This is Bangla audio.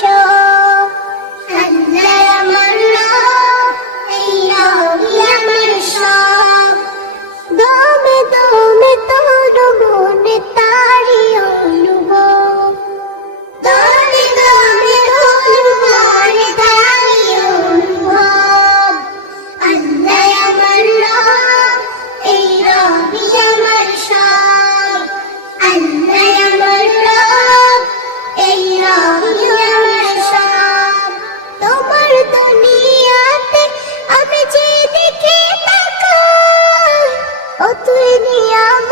সব। আল্লাহ আমার রব, এই রবই আমার সব। দমে দমে তোর মনে তারি অনুভব, দমে দমে তোর মনে তারি অনুভব। আল্লাহ আমার রব, এই রবই আমার সব। আল্লাহ আমার রব, এই রবই আমার সব। তোমার দুনিয়াতে আমি যেদিকে তাকাই, ও তুই নিয়ামত